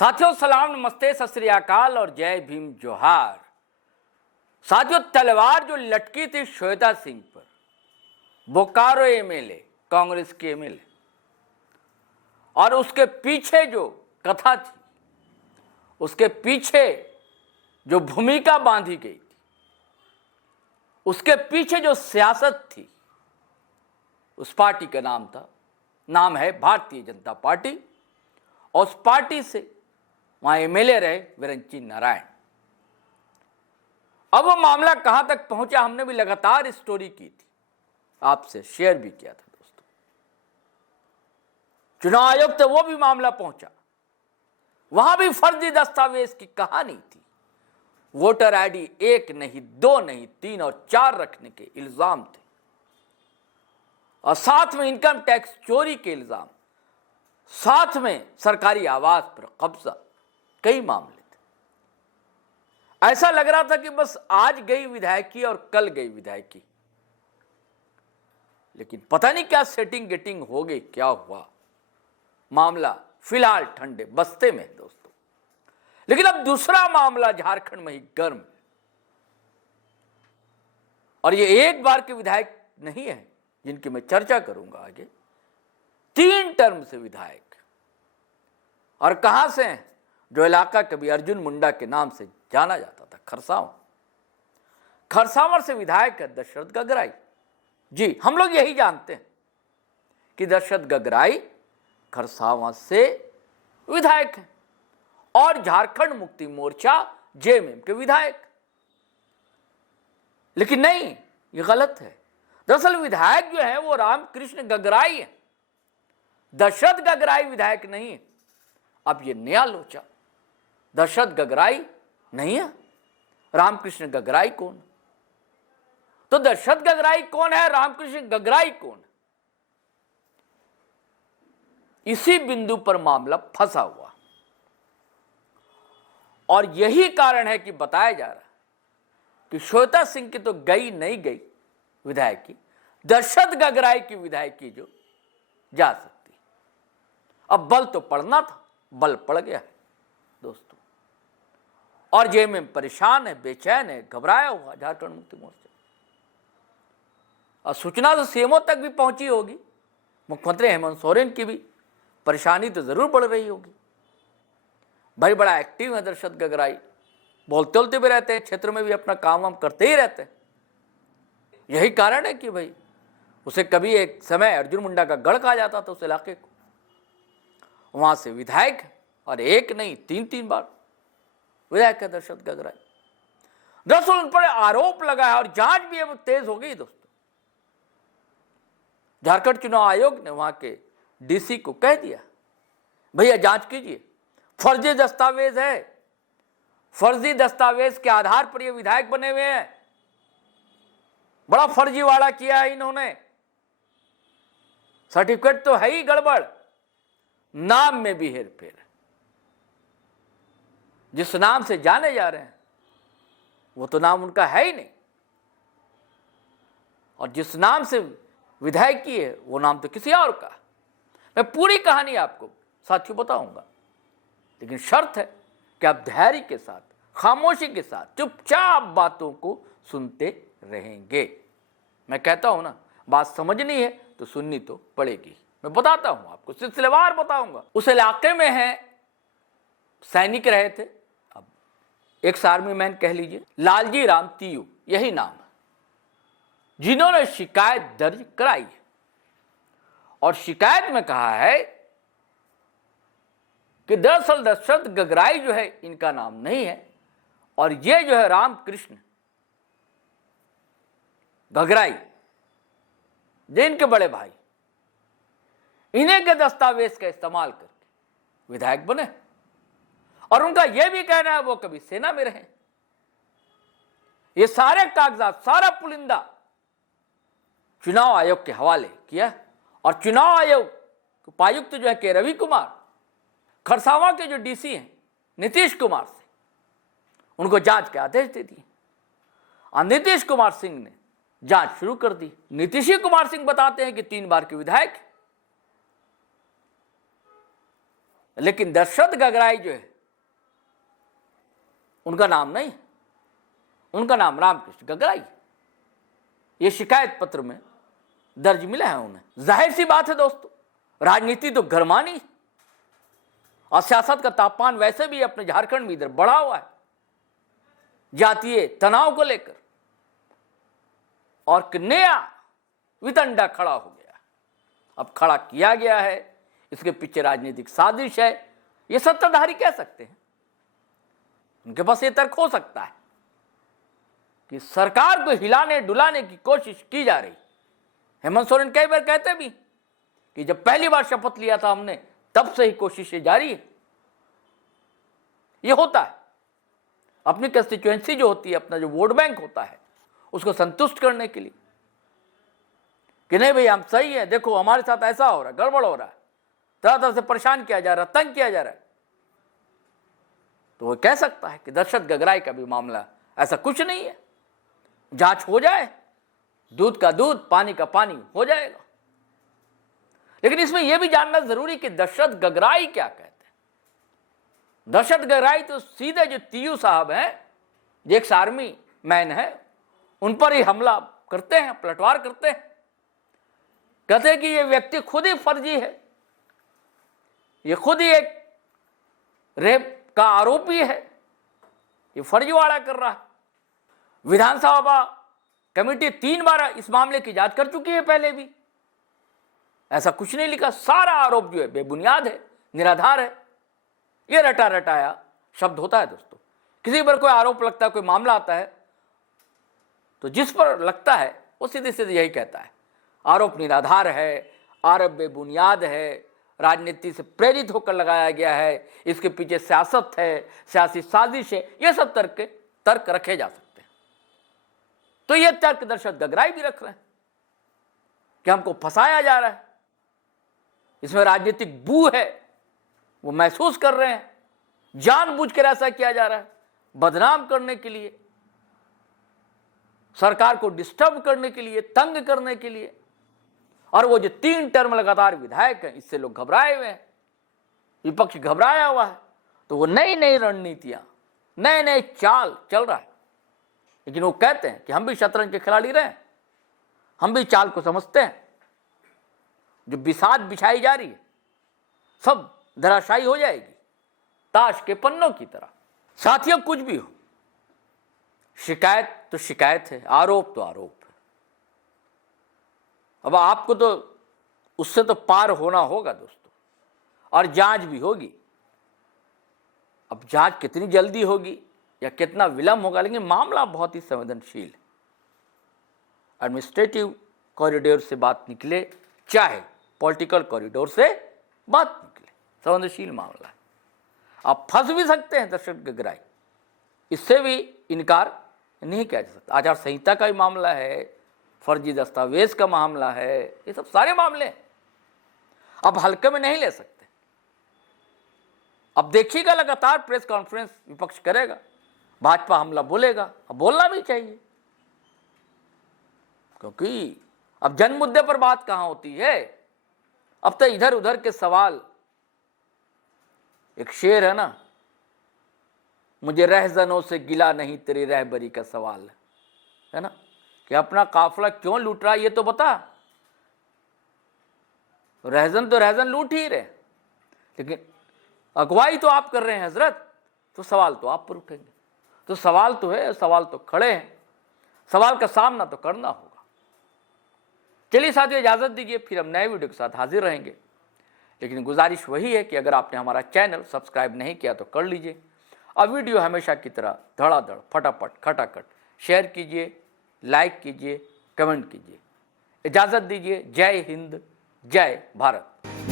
साथियों सलाम नमस्ते सत श्री अकाल और जय भीम जोहार। साथियों तलवार जो लटकी थी श्वेता सिंह पर, बोकारो एमएलए, कांग्रेस के एमएलए, और उसके पीछे जो कथा थी, उसके पीछे जो भूमिका बांधी गई थी, उसके पीछे जो सियासत थी, उस पार्टी का नाम है भारतीय जनता पार्टी। और उस पार्टी से वहां एमएलए रहे विरंची नारायण। अब वो मामला कहां तक पहुंचा, हमने भी लगातार स्टोरी की थी, आपसे शेयर भी किया था दोस्तों। चुनाव आयोग तक वो भी मामला पहुंचा, वहां भी फर्जी दस्तावेज की कहानी थी। वोटर आईडी 1 नहीं, 2 नहीं, 3 और 4 रखने के इल्जाम थे, और साथ में इनकम टैक्स चोरी के इल्जाम, साथ में सरकारी आवास पर कब्जा, कई मामले थे। ऐसा लग रहा था कि बस आज गई विधायकी और कल गई विधायकी, लेकिन पता नहीं क्या सेटिंग गेटिंग हो गई, क्या हुआ। मामला फिलहाल ठंडे बस्ते में है दोस्तों। लेकिन अब दूसरा मामला झारखंड में ही गर्म है, और ये एक बार के विधायक नहीं है जिनकी मैं चर्चा करूंगा आगे। 3 टर्म से विधायक, और कहां से हैं? जो इलाका कभी अर्जुन मुंडा के नाम से जाना जाता था, खरसावर से विधायक है दशरथ गगराई जी। हम लोग यही जानते हैं कि दशरथ गगराई खरसावां से विधायक हैं और झारखंड मुक्ति मोर्चा जेएमएम के विधायक। लेकिन नहीं, ये गलत है। दरअसल विधायक जो है वो रामकृष्ण गगराई है, दशरथ गगराई विधायक नहीं है। अब ये नया लोचा, दशरथ गगराई नहीं है, रामकृष्ण गगराई कौन? तो दशरथ गगराई कौन है, रामकृष्ण गगराई कौन है? इसी बिंदु पर मामला फंसा हुआ, और यही कारण है कि बताया जा रहा है कि श्वेता सिंह की तो गई नहीं गई विधायकी, दशरथ गगराई की विधायकी जो जा सकती। अब बल तो पड़ना था, बल पड़ गया है दोस्तों, और जेएमएम परेशान है, बेचैन है, घबराया हुआ झारखंड मुक्ति मोर्चा। और सूचना तो सीएमओ तक भी पहुंची होगी, मुख्यमंत्री हेमंत सोरेन की भी परेशानी तो जरूर बढ़ रही होगी। भाई बड़ा एक्टिव है दशरथ गगराई, बोलते बोलते भी रहते हैं, क्षेत्र में भी अपना काम वाम करते ही रहते हैं। यही कारण है कि भाई उसे कभी एक समय अर्जुन मुंडा का गढ़ कहा जाता था उस इलाके को। वहां से विधायक है, और एक नहीं 3 बार विधायक है दशरथ गगराई। दरअसल उन पर आरोप लगा है, और जांच भी अब तेज हो गई दोस्तों। झारखंड चुनाव आयोग ने वहां के डीसी को कह दिया, भैया जांच कीजिए, फर्जी दस्तावेज है, फर्जी दस्तावेज के आधार पर ये विधायक बने हुए हैं। बड़ा फर्जीवाड़ा किया है इन्होंने, सर्टिफिकेट तो है ही गड़बड़, नाम में भी हेरफेर। जिस नाम से जाने जा रहे हैं वो तो नाम उनका है ही नहीं, और जिस नाम से विधायकी है वो नाम तो किसी और का। मैं पूरी कहानी आपको साथियों बताऊंगा, लेकिन शर्त है कि आप धैर्य के साथ, खामोशी के साथ, चुपचाप बातों को सुनते रहेंगे। मैं कहता हूं ना, बात समझनी है तो सुननी तो पड़ेगी। मैं बताता हूं आपको, सिलसिलेवार बताऊंगा। उस इलाके में है सैनिक रहे थे, अब एक्स आर्मी मैन कह लीजिए, लालजी राम तियू, यही नाम है, जिन्होंने शिकायत दर्ज कराई है। और शिकायत में कहा है कि दरअसल दशरथ गगराई जो है इनका नाम नहीं है, और ये जो है रामकृष्ण गगराई, जिनके बड़े भाई, इन्हीं के दस्तावेज का इस्तेमाल करके विधायक बने। और उनका यह भी कहना है वो कभी सेना में रहे। ये सारे कागजात, सारा पुलिंदा चुनाव आयोग के हवाले किया, और चुनाव आयोग उपायुक्त जो है के रवि कुमार, खरसावां के जो डीसी हैं नीतीश कुमार से, उनको जांच के आदेश दे दिए, और नीतीश कुमार सिंह ने जांच शुरू कर दी। नीतीश कुमार सिंह बताते हैं कि 3 बार के विधायक, लेकिन दशरथ गगराई जो है उनका नाम नहीं, उनका नाम रामकृष्ण गगराई। ये शिकायत पत्र में दर्ज मिला है उन्हें। जाहिर सी बात है दोस्तों, राजनीति तो गरमानी और सियासत का तापमान वैसे भी अपने झारखंड में इधर बढ़ा हुआ है जातीय तनाव को लेकर, और नया वितंडा खड़ा हो गया, अब खड़ा किया गया है। इसके पीछे राजनीतिक साजिश है, ये सत्ताधारी कह सकते हैं। उनके पास ये तर्क हो सकता है कि सरकार को हिलाने डुलाने की कोशिश की जा रही। हेमंत सोरेन कई बार कहते भी कि जब पहली बार शपथ लिया था हमने, तब से ही कोशिशें जारी है। ये होता है, अपनी कंस्टिट्यूएंसी जो होती है, अपना जो वोट बैंक होता है, उसको संतुष्ट करने के लिए कि नहीं भाई हम सही है, देखो हमारे साथ ऐसा हो रहा है, गड़बड़ हो रहा है, तरह तरह से परेशान किया जा रहा है, तंग किया जा रहा है, तो वो कह सकता है कि दशरथ गगराई का भी मामला ऐसा कुछ नहीं है, जांच हो जाए, दूध का दूध पानी का पानी हो जाएगा। लेकिन इसमें यह भी जानना जरूरी कि दशरथ गगराई क्या कहते हैं। दशरथ गगराई तो सीधे जो तीयू साहब हैं, जो एक आर्मी मैन है, उन पर ही हमला करते हैं, पलटवार करते हैं। कहते हैं कि यह व्यक्ति खुद ही फर्जी है, ये खुद ही एक रेप का आरोपी है, ये फर्जीवाड़ा कर रहा है। विधानसभा कमेटी 3 बार इस मामले की जांच कर चुकी है, पहले भी ऐसा कुछ नहीं लिखा। सारा आरोप जो है बेबुनियाद है, निराधार है। ये रटा रटाया शब्द होता है दोस्तों। किसी पर कोई आरोप लगता है, कोई मामला आता है, तो जिस पर लगता है वो सीधे सीधे यही कहता है आरोप निराधार है, आरोप बेबुनियाद है, राजनीति से प्रेरित होकर लगाया गया है, इसके पीछे सियासत है, सियासी साजिश है। ये सब तर्क रखे जा सकते हैं। तो ये तर्क दशरथ गगराई भी रख रहे हैं कि हमको फंसाया जा रहा है, इसमें राजनीतिक बू है, वो महसूस कर रहे हैं, जानबूझकर ऐसा किया जा रहा है, बदनाम करने के लिए, सरकार को डिस्टर्ब करने के लिए, तंग करने के लिए। और वो जो 3 टर्म लगातार विधायक हैं, इससे लोग घबराए हुए हैं, विपक्ष घबराया हुआ है। तो वो नई नई रणनीतियां, नए नए चाल चल रहा है। लेकिन वो कहते हैं कि हम भी शतरंज के खिलाड़ी रहे, हम भी चाल को समझते हैं। जो बिसात बिछाई जा रही है सब धराशायी हो जाएगी, ताश के पन्नों की तरह। साथियों, कुछ भी हो, शिकायत तो शिकायत है, आरोप तो आरोप है। अब आपको तो उससे तो पार होना होगा दोस्तों, और जांच भी होगी। अब जांच कितनी जल्दी होगी या कितना विलंब होगा, लेकिन मामला बहुत ही संवेदनशील है। एडमिनिस्ट्रेटिव कॉरिडोर से बात निकले, चाहे पॉलिटिकल कॉरिडोर से बात निकले, संवेदनशील मामला है। आप फंस भी सकते हैं दशरथ गगराई, इससे भी इनकार नहीं किया जा सकता। आचार संहिता का भी मामला है, फर्जी दस्तावेज का मामला है, ये सब सारे मामले हैं, अब हल्के में नहीं ले सकते। अब देखिएगा, लगातार प्रेस कॉन्फ्रेंस विपक्ष करेगा, भाजपा हमला बोलेगा। अब बोलना भी चाहिए, क्योंकि अब जन मुद्दे पर बात कहां होती है। अब तो इधर उधर के सवाल, एक शेर है ना, मुझे रहजनों से गिला नहीं तेरी रहबरी का सवाल है ना, कि अपना काफिला क्यों लूट रहा है ये तो बता। रहजन तो रहजन लूट ही रहे, लेकिन अगुवाई तो आप कर रहे हैं हजरत, तो सवाल तो आप पर उठेंगे। तो सवाल तो है, सवाल तो खड़े हैं, सवाल का सामना तो करना होगा। चलिए साथियों, इजाजत दीजिए, फिर हम नए वीडियो के साथ हाजिर रहेंगे। लेकिन गुजारिश वही है कि अगर आपने हमारा चैनल सब्सक्राइब नहीं किया तो कर लीजिए, और वीडियो हमेशा की तरह धड़ाधड़ फटाफट खटाखट शेयर कीजिए, लाइक कीजिए, कमेंट कीजिए। इजाजत दीजिए। जय हिंद, जय भारत।